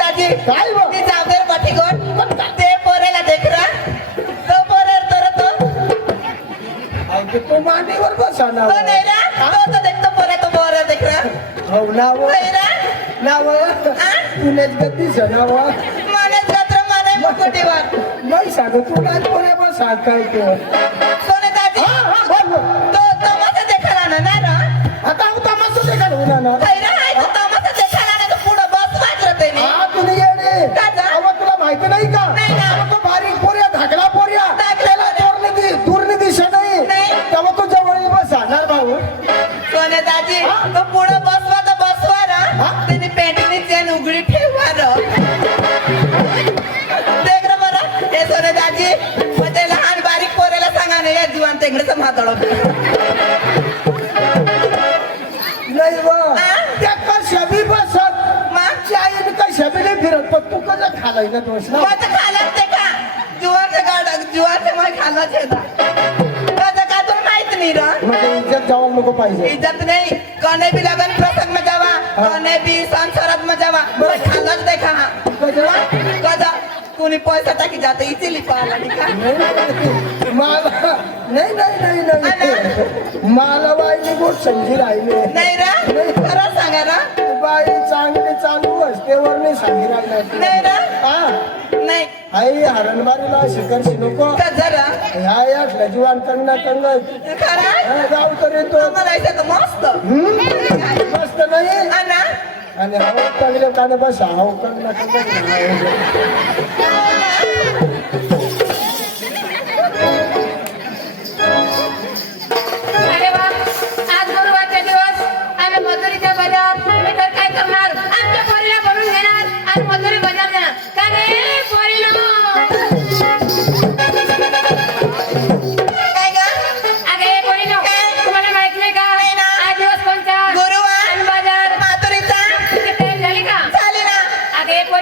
दाजी काय ते जावदार पाठीकोट ते देखरा तो पोरेर तर तो तो मांडीवर बसा ना तो नाही ना देखरा हो ना वो नाही ना ना वो तुलेच गती माने मुकुटीवर नाही सांगत तू काय पोरे बसा काय तो कशाबी बसत मागच्या आईने कशाबी नाही फिरत पण तू कसं खालाय ना दोष ना माझं खालाच ते का जुवारचं गाड जुवारचं मला खालाच येतात कसं का तुला माहीत इज्जत जाऊ नको इज्जत नाही कोणे बी लग्न प्रसंगमध्ये जावा कोणे बी संसारात मध्ये जावा खालाच ते खा कोणी पैसा टाकी जाते इथे मला नाही नाही नाही नाही. बाईची गोष्ट समजी राहिले. नाही रा? खरं सांगा ना बाई चांगली चालू असते वर मी सांगी राहणार नाही हरणबारीला शिकरशी नको. जरा? ह्या या गजवान कंगा कंगा खरा? गाव तरी तो मला मस्त. मस्त नाही. आणि हवा चांगले काने बस. हाव आज गुरुवारचा दिवस. आम्ही मजुरीच्या बजावर काय करणार?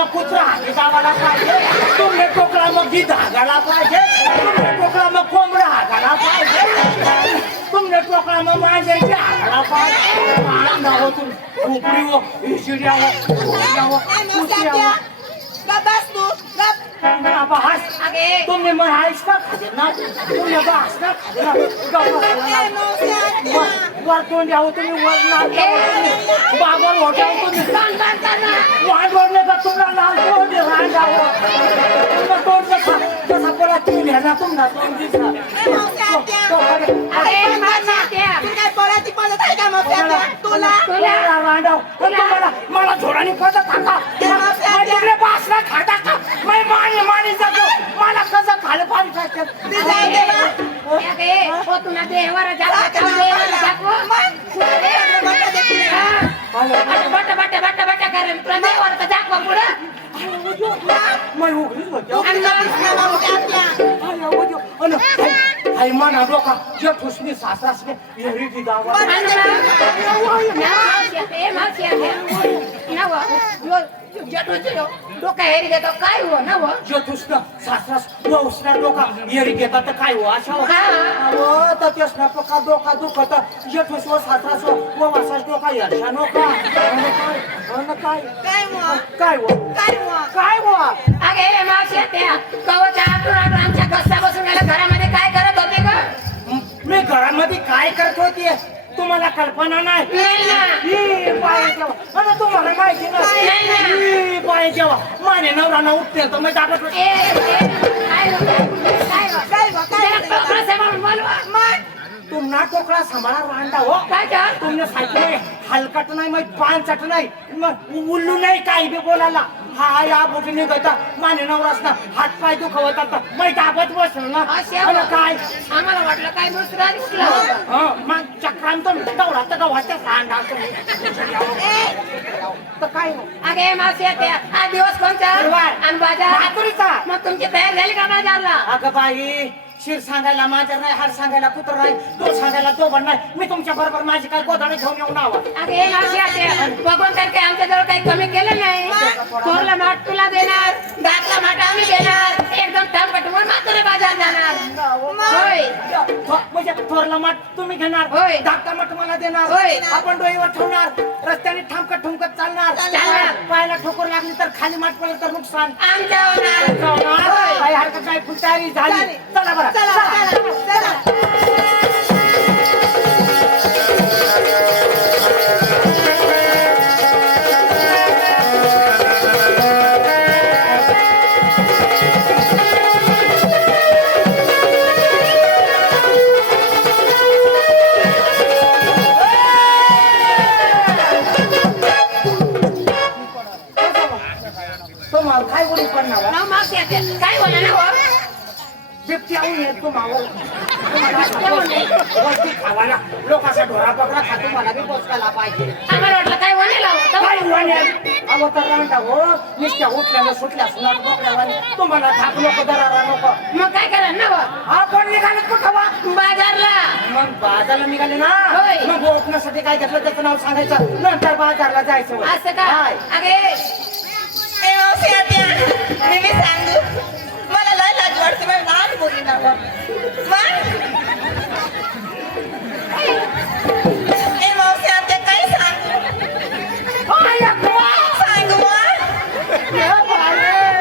मग कुत्रा हाती दाबाला पाहिजे. तुमने टोकला मग गी धागाला पाहिजे. तुमने टोकला मग कोंबडा हागाला पाहिजे. तुमने टोकला मग मांजरची हागाला पाहिजे. अंडा हो तुम उकडी हो इशिड्या हो गप. बाबा हस अगे तुमने मग हायस का खाते ना? तुमने बास का खाते ना. वर- तोंड द्यावं तुम्ही वर द्यावं. बाबर होट्यावर तुम्ही. कान कान वाढवले का तुम्हाला? लाल तोंड तुमचं कसा कसा ना तुमचा दिसला रांडाव तुम्हाला मला झोडानी पदत टाका माझ्याकडे बासला खाता का? मी मानी मानी जातो मला कसं खालं पाणी खायचं मी जाऊ दे बा. अगे हो तुला देवाला जागो देवाला जागो बट बट बट बट करेन तुला देवाला जागो पुढं मैं उघडीच होतो मौसी आत्या. आई मना डोका जे ठुसणी सासरासने एरी ती गावा डोका हेरी घेतो. काय हो नव? जे ठुसणं सासरास वसना डोका. एरी घेतात तर काय हो अशा हो? हा. तर तेच ना पका डोका दुखत. जे ठुस व सासरास व वासास डोका यरशा नोका. अन काय? काय काय मग? काय हो? काय मग? काय हो? अगे मावशी त्या कवच्या आतून आतून आमच्या कसा बसून घरामध्ये काय करत होते ग? मी घरामध्ये काय करत होती? तुम्हाला कल्पना नाही नाही ना. ही बाई जेव्हा अरे तुम्हाला माहिती नाही ना. नाही ही बाई जेव्हा माझे नवरा उठते तर मी दाखवत ए, ए, काय हो, काय हो? काय काय? तुमना टोकरा सांभाळा रांडा हो काय कर? तुमने सांगितलं हलकट नाही मग पान चट नाही मग उल्लू नाही काही बी बोलायला हा या बोटी निघता माने नवरास ना हात पाय दुखवतात मग दाबत बसलो ना असे अरे काय आम्हाला वाटलं काय दुसरा दिसला हं, मग चक्रांत तेवढा तर गावाच्या रांडा तुम्ही. तर काय हो? अगे मावशी हा दिवस कोणता गुरुवार. आणि बाजार भाकरीचा. मग तुमची तयार झाली का बाजारला अगं बाई शिर सांगायला माझ्या नाही हार सांगायला कुत्र नाही तो सांगायला तो पण नाही. मी तुमच्या बरोबर माझी काय गोदाडे घेऊन येऊन आवा अगे मावशी त्या बघून तर काही आमच्या जवळ काही कमी केलं नाही. थोरला माठ तुला देणार दातला माठ आम्ही देणार. एकदम ठाम कटवून मात्र बाजार जाणार. होय. म्हणजे थोरला मठ तुम्ही घेणार होय. धाकटा मठ मला देणार होय. आपण डोईवर ठेवणार रस्त्याने ठामकत ठुमकत चालणार. पायाला ठोकर लागली तर खाली माठ पडलं तर नुकसान. आमच्या हरकत नाही फुल तयारी झाली. झाली. चला बरं. चला, चला, चला. तुम्हाला येत तुम्हाला वस्ती खावायला लोकांचा ढोरा पकडा खा तुम्हाला बी पोचकायला पाहिजे. आम्हाला वाटलं काय होणार होतं काय वाण्यात? अहो तर रांडा हो. नुसत्या उठल्यानं सुटल्या सुनार बोकड्यावानी तुम्हाला थाप नको दरारा नको. मग काय करा ना? आपण निघाले कुठं वा बाजारला. मग बाजारला निघाले ना? होय. मग ओळखण्यासाठी काय घेतलं त्याचं नाव सांगायचं? नंतर बाजारला जायचं असं का? हाय. अगे. ए. मी बी सांगू. बाई, लहान मुली ना बा. मग? ए, मौसी आत्या, काय सांगू? सांगू वा?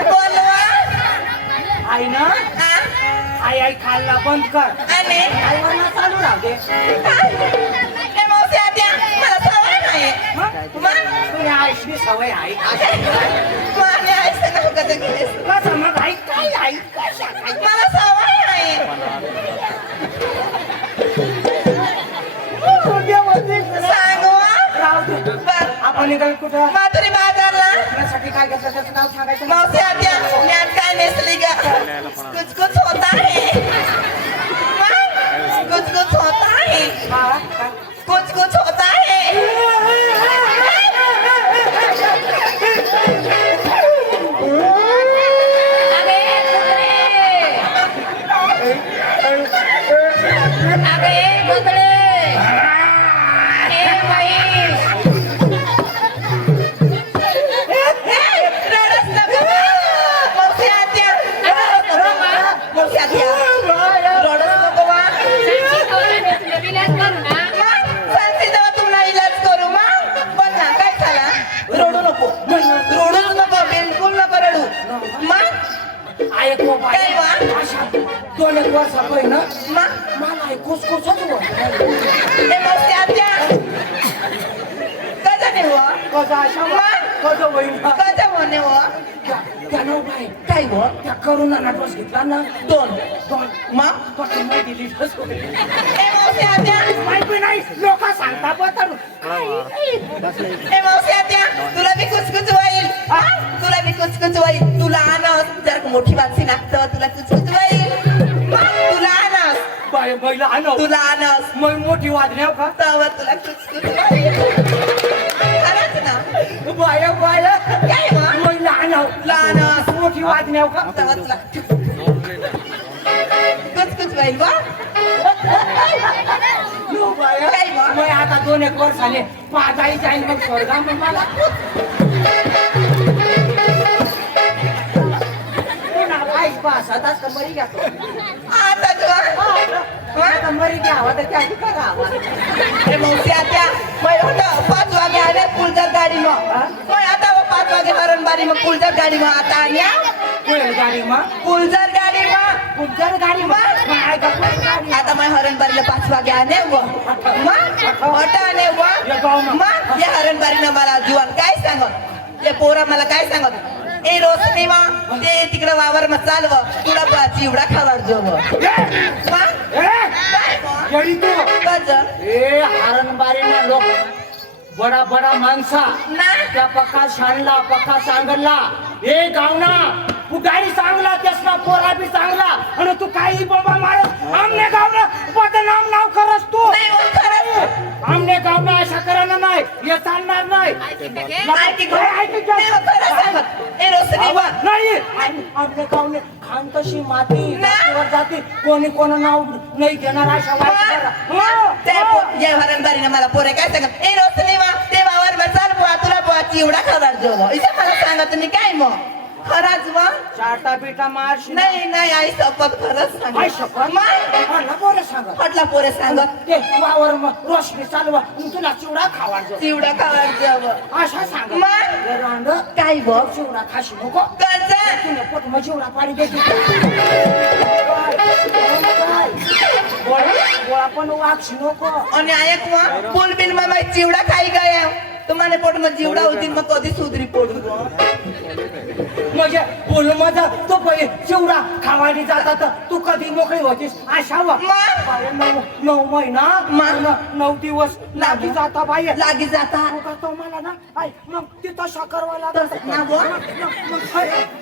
बोलवा? आई ना? आई आई खायला बंद कर आणि? आईवर ना चालू राहू दे? तुला आईशी सवय आहे काय मला सवय नाही. आपण निघाल कुठं माधुरी बाजारला त्यासाठी काय घेतलं त्याचं नाव सांगायचं. मौसी आत्या आज काय नेसली ग कुछ होता है हाँ? कुछ कुछ होता है लोक सांगता पण ए मावशी आत्या तुला बी कुचकुच होईल. हा? तुला बी कुचकुच होईल. तुला आणस जर मोठी माणसी लागतं तुला कुचकुच होईल. तुला आणस बाय बैला आणव तुला आणस मग मोठी वाजण्याव का? तवर तुला कुचकुच होईल. खरंच ना? Bye bye. काय मग बैला आणव लहानच. मोठी वाजण्याव का? तवर तुला कुचकुच होईल बा. बाय काय मग? मग आता दोन एक वर्ष झाले. पादाई जाईल मग स्वर्गा मग मला. आता मरी घ्या. आता आता घ्यावा तर त्या होतं पाच वागे आले कुलजर गाडी मग मै आता व पाच वागे हरणबारी मग कुलजर गाडी मग आता आल्या. पुढे गाडी मग कुलजर गाडी मग पुढच्या गाडी मग. काय का पुढच्या गाडी आता मै हरणबारीला पाच वागे आले व. मोठा आले व. मग? या हरणबारीनं मला जुवान काय सांगत? ते पोरा मला काय सांगत? ए रोशनी मा ते तिकडं वावर मग चालव तुला चिवडा खावाड जो ए, हरणबारीना लोक बडा बडा माणसा. ना? त्या पक्का सांगला पक्का सांगला ए गावना! तू गाडी चांगला त्यासना पोरा बी चांगला आणि तू काही बाबा मार आमने गावना बदनाम नाव करस तू हो, खरंच. आमने गावना अशा करायला नाही हे चालणार नाही घे. नाही, मग खरं सांगत. ए रोशनी वा नाही आम- आपल्या गावने खान तशी माती जाती कोणी कोण नाव नाही घेणार अशा. हो, हो. हरणबारीनं मला पोरे काय सांगत ए रोशनी वा ते वावर वर चाल बुवा तुला बुवा चिवडा खाणार जो. इथे मला सांगा तुम्ही काय मग खराच वा? चाटा पिटा मारशी नाही नाही आई सपत खरंच आई सांग शपथ मग मला बोल सांगा. पोरे सांगत ते वावर मग रोशनी चालवा मग तुला चिवडा खावायचो चिवडा जो बुवा. अशा सांग. मग? काय बघ चिवडा खाशी नको. कर्ज तुला पोट मग चिवडा पाणी देते गोळा पण वागशी नको. आणि ऐक मग फुल बिल मग माझी चिवडा खाई गया मग चिवडा होती मग कधी सुधरी बुवा. म्हणजे बोल माझा तो पहिले चिवडा जाता तर तू कधी मोकळी होतीस? अशा वा नऊ नऊ महिना नऊ दिवस लागी जाता बाई लागी जाता? तो मला ना मग तिथं बुवा.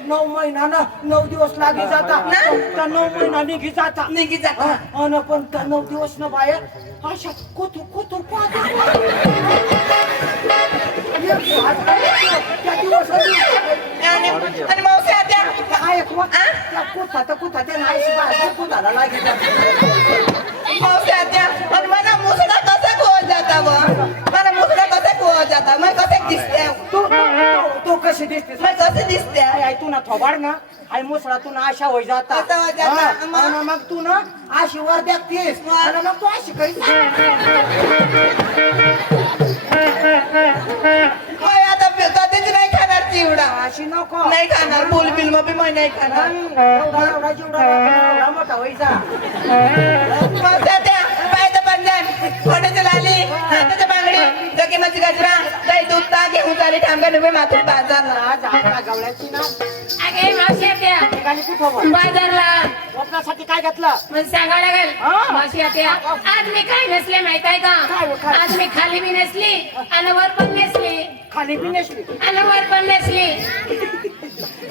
नऊ महिना ना नऊ दिवस लागी जाता. ना? त्या नऊ महिना निघी जाता. निघी जाता. अन पण त्या नऊ दिवस ना बाहेर अशा कुतू कुतू पाहता आणि मावशी आत्या मावशी आत्या आणि मला मुसडा कसा खोत जाता बुवा मला मुसडा कसा खोत जाता? मग कसे दिसते? तू कशी दिसतेस मग कसे दिसते? आई आई तू ना थोबाड ना. आई मुसळा तू ना अशा होई जाता. आता जाता. हा, मग? आणि मग तू ना अशी वर देखतीस. मग? तू अशी करीत मग आता नाही खाणार चिवडा अशी नको. नाही खाणार फुल बिल मग मग नाही खाणार. एवढा एवढा एवढा मोठा व्हायचा बांगडी जकीमाची गजरा दही दूध ताक घेऊन चाली ठामका डुबे माथून बाजारला गवळ्याची ना. अगे मावशी आत्या ठिकाणी कुठं बघ बाजारला. स्वप्नासाठी काय घेतलं? मग सांगावं लागेल हा. मावशी आत्या आज मी काय नसले माहीत आहे का? हो? आज मी खाली बी नसली आणि वर पण नसली. खाली बी नसली. आणि वर पण नसली.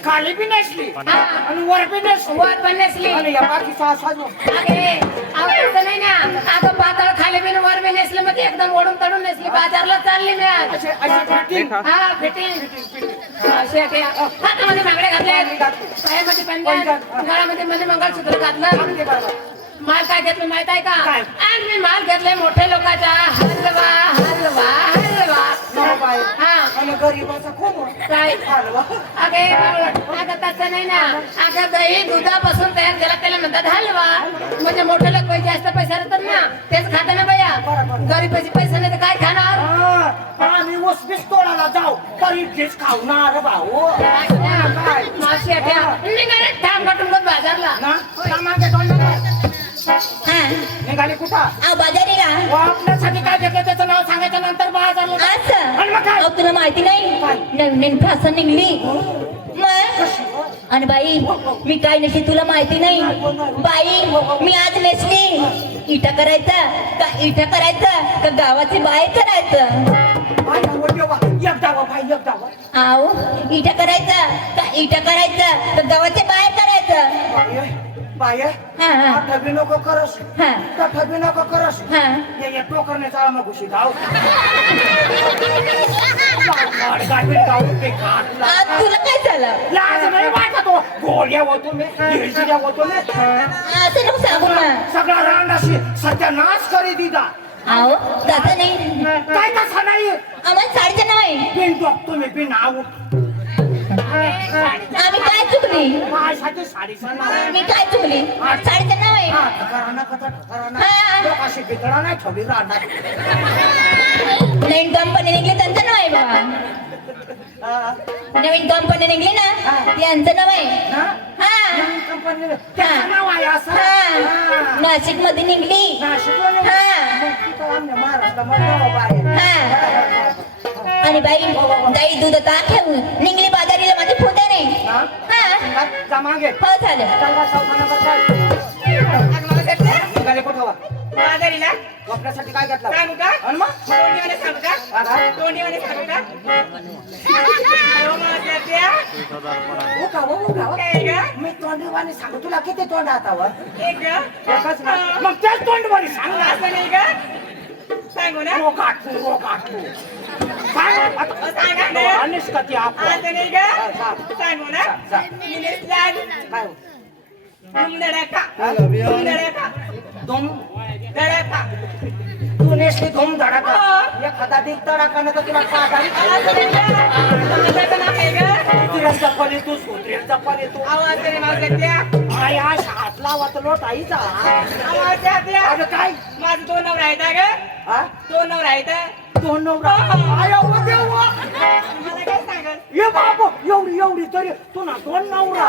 खाली बी नसली. आणि वर बी नसली. वर पण नसली. आणि या बाकीचा असा जो अगे अहो तसं नाही ना. आता पातळ खाली बिन वर बी नसलं मग एकदम ओढून तडून नसली. बाजारला चालली मी आज. असे असे फिटिंग. हा फिटिंग. अशी आहे. हातामध्ये बांगड्या घातल्या. पायामध्ये पंजाब गळ्यामध्ये मध्ये मंगळसूत्र घातलं. माल काय घेतलं माहीत आहे का? काय? आज मी माल घेतलाय मोठ्या लोकांचा. हलवा हलवा हलवा. नऊ बाय हा. आणि गरीबाचा खूप काय? हलवा. अगे अगं तसं नाही ना. अगं दही दुधापासून तयार झाला त्याला म्हणतात हलवा. म्हणजे मोठे लोक पैसे जास्त पैसा राहतात ना. तेच खाता ना बया गरीब पैसे पैसे नाही तर काय खाणार? हा, आम्ही वसबीस तोडायला जाऊ. तरी तेच खावणार भाऊ. मावशी आठ्या. निघाले ठाम कटून बाजारला. ना? निघाली कुठं? आ बाजारीला. व आपल्यासाठी काय घेतलं त्याचं नाव सांगायचं नंतर बाजारला जा. असं. आणि मग काय? अहो, तुला माहिती नाही? नवीन फासन निघली. मग? आणि बाई मी काय नशी तुला माहिती नाही? बाई मी आज नेसली. इटा करायचा का इटा करायचा का गावाची बाय करायचं? बाई, अहो देवा, एक एक आव इटा करायचा का इटा करायचा का गावाचे बाय करायचं? हा. हा ठबी नको करस. हा. त्या ठबी नको करस. ये ये टोकरने चाळा मग घुशी धाव गाडी गाव ते काढला आ, तुला काय झालं? लाज नाही वाटत गोळ्या होतो मी हिरशिऱ्या होतो मी असं नको सांगू ना. सगळा रांडाशी सत्यानाश करी दिला आव तसं नाही. काय तसा नाही? आम्हाला साडीचं नाव आहे. पिन टोक तुम्ही पिन आऊ आम्ही काय चुकली? माझ्यासाठी साडीचं नाव मी काय चुकली? साडीचं नाव आहे. हा, कथा हा. नाही ठेवली राहणार कंपनी निघली त्यांचं नाव आहे बाबा. नवीन कंपनी निघली ना? यांचं नाव आहे. नाशिकमध्ये निघली. आणि बाई दही दूध ताक निघली बाजारीला माझे फुटे नाही हो? झालं चला, सावकारावर चाल. निघाले कुठं वा? बाजारीला आपल्यासाठी काय घेतलं सांगू का आणि मग? तोंडीवाले सांगू का हा, हा. तोंडीवाले सांगू का उठा, हो, उठा, हो. काय ग मी तोंडीवाणी सांगू तुला किती तोंड हातावर एक ग एकच ना मग त्याच तोंडवाणी सांग ना असं नाही का सांगू ना रो काटू रो काटू सांग आता. सांगा ना. आणीस का ती आपण? असं नाही हा, का सांग. ना. निलेश लाल काय हो? I love you. धुमधडाका धूम धडाका तू नेसली धूम धडाका. एखादा दिल तडाका नाही तर तुला का? आहे तिला चप्पली चप्पली तू आवाज तरी माझ्या त्या आय आश हात लावत लोट आईचा आवाज अगं काय? माझं दोन नवरा आहेत ग हा? दोन नवरा आहेत दोन नवरा. आय अहो देवा. मला काय सांगाल? ये बाबा एवढी एवढी तरी तू ना दोन नवरा.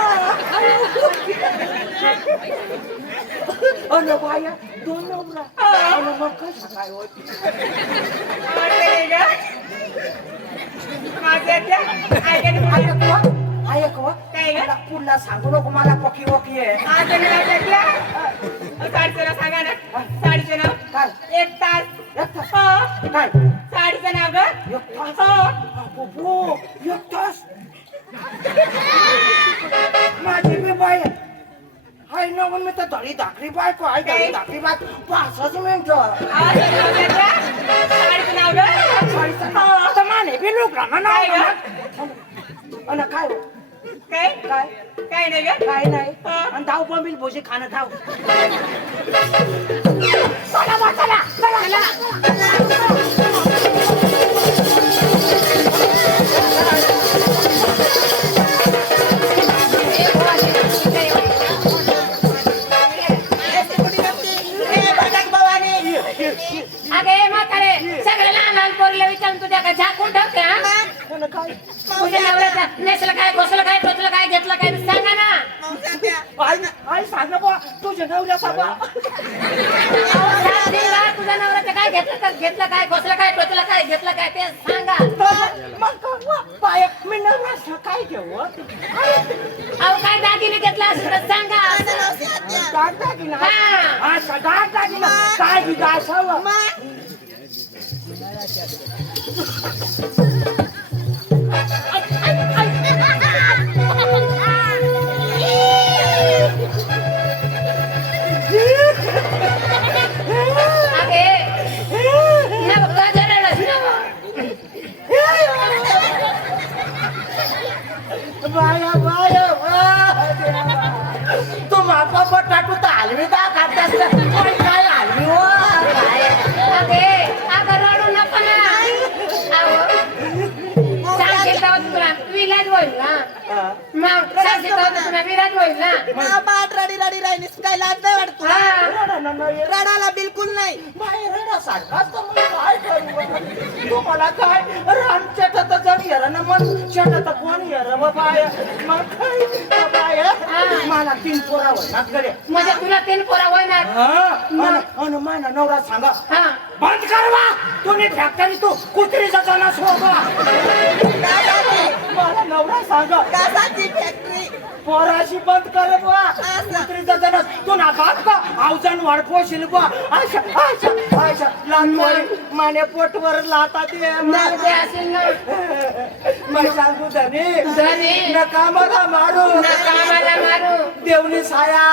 अरे बाया दोन नवरा. अरे मग कसं काय होत? ऐकवा ऐकवा काय? ग? मला पुन्हा सांगू नको मला पकी वकी आहे. सांगा ना. साडीचं नाव? काय? एक तास. एक तास? हो. काय? साडीचं नाव ग? एक तास? हो. बाबू, एक तास? माझी बी बाय हाय ना मी तर धडी धाकरी बायको हाय धडी धाकरी बायको. पाचच मिनिट. आवाज येतो ना त्याच्या? साडीचं नाव ग? आता माने बी लोक ना काय अन काय हो? काय? काय? काय नाही ग काय नाही. आणि धाव बंबील भोजी खाणं धाव. चला बा, चला. चला अगे म्हातारे सगळे लहान लहान पोरीला विचारून तुझ्या काय झाकून ठेवते हा? कोण काय? तुझ्या नवऱ्याचा नेसलं काय घोसलं काय टोचलं काय घेतलं काय सांगा ना. आई आई सांग बा तुझ्या नवऱ्या बाबा अहो, सांग दे ना, तुझ्या नवऱ्याचं काय घेतलं तर घेतलं काय घोसलं काय टोचलं काय घेतलं काय ते सांगा. मग काय बाय मी नवऱ्या काय घेऊ अहो काय दागिने घेतला असं तर सांगा. डाग दागिना? हा. अच्छा डाग दागिना काय बी काय सव अगे नव गजरडच नव बाया बाया तू मापा ना. रडी रडी राहिलीस. काय लाज नाही वाटत तुला? हा. रडायला बिलकुल नाही. बाहेर सारखाच तर मग काय करू तुम्हाला काय? राम चटत जण येर ना मन चटत कोण येर बाय? मग काय? बाय? मला तीन पोरा ना गड्या. म्हणजे तुला तीन पोरा होणार. अन माना नवरा सांगा. हा. बंद कर वा तुम्ही फॅक्टरी तू कुत्रीचा जाणार सोडवा मला नवरा सांगा. पोराशी बंद कर बा असं. कुत्रीचा जाणार तू ना बाप वाढपोशील माने पोटवर लाता ते मग ते असेल ना? मी सांगू धनी धनी. नका मला मारू. ना कामाला मारू. देवनी साया.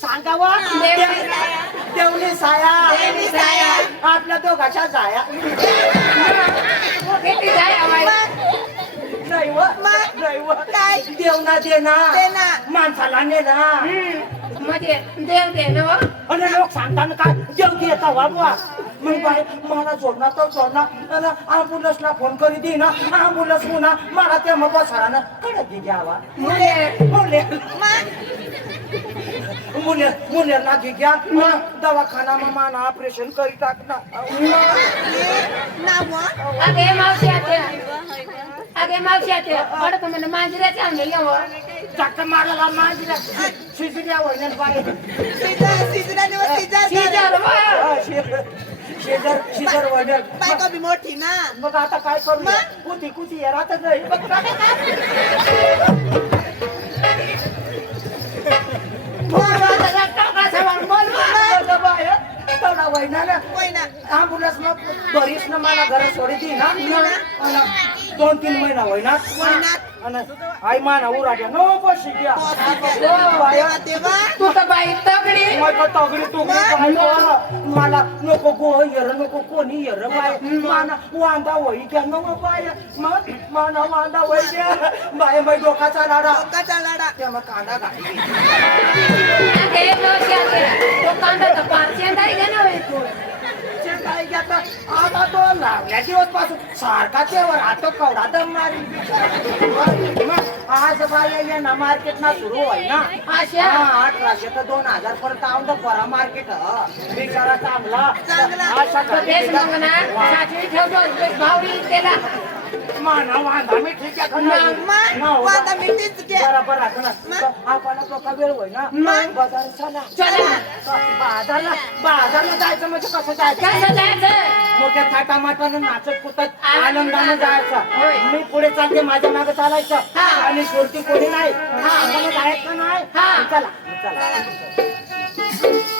सांगावा देवनी साया. देवनी साया. देवनी साया. आपल्या दोघाच्या जाया. किती जाय नाही व नाही व काय? देवना देना देना. माणसाला नेना म्हणजे देव दे ना. आणि लोक सांगताना काय देव देता बाबा मग बाय मला जोडणार तर जोडणार आणि अँब्युलन्सला फोन करी दे ना अँब्युलन्स पुन्हा मला ते मग बसायला कडक दे घ्यावा मुले मुले मुले मुलेला घे घ्या दवाखाना मग माना ऑपरेशन करी टाकणार मावशी आते अगे मावशी आते अडक म्हणून मांजऱ्याचे आणले येव चक्क मारायला मांजऱ्या शिजऱ्या वहिन्यात पाहिजे सीजर सीजर सीजर सीजर वा. शेजार शेजार वहिन्यात बायको बी मोठी ना मग आता काय करू मग? कुती कुती राहतच नाही मग काय? बोलवा त्याला टाकायचं मग बोलवा. बघ बाय, तेवढा दोन तीन महिना होईना. आणि आई माना उराट्या. नो बशी घ्या. तेव्हा तेव्हा तू तर बाई तगडी. मग तगडी तू मला नको गो येर नको कोणी येर बाय. माना वांदा वही घ्या नको बाय. मग माना वांदा वही घ्या. बाय बाय डोकाचा लाडा लोकांचा लाडा त्या मग कांदा घाली. तो कांदा तर पारशे नाही का ना होय तू ते काय घेता. आता तो लागल्या दिवसपासून सारखा तेवर आता कवडा दम मारी मग आज बाय ये ना मार्केट ना सुरू होय ना? अशा? हा, अठराशे तर दोन हजार पर्यंत आवडं परा मार्केट बिचारा चांगला. ठेवतो त्याला. माना ना, बा. बरोबर वेळ होय ना बाजार चला चला. बाजारला बाजारला जायचं म्हणजे कसं जायचं कसं जायचं मोठ्या नाचत कुतत आनंदानं जायचं होय. मी पुढे चालते माझ्या मागे चालायचं आणि शेवटी कोणी नाही आम्हाला जायचं नाही हा. चला चला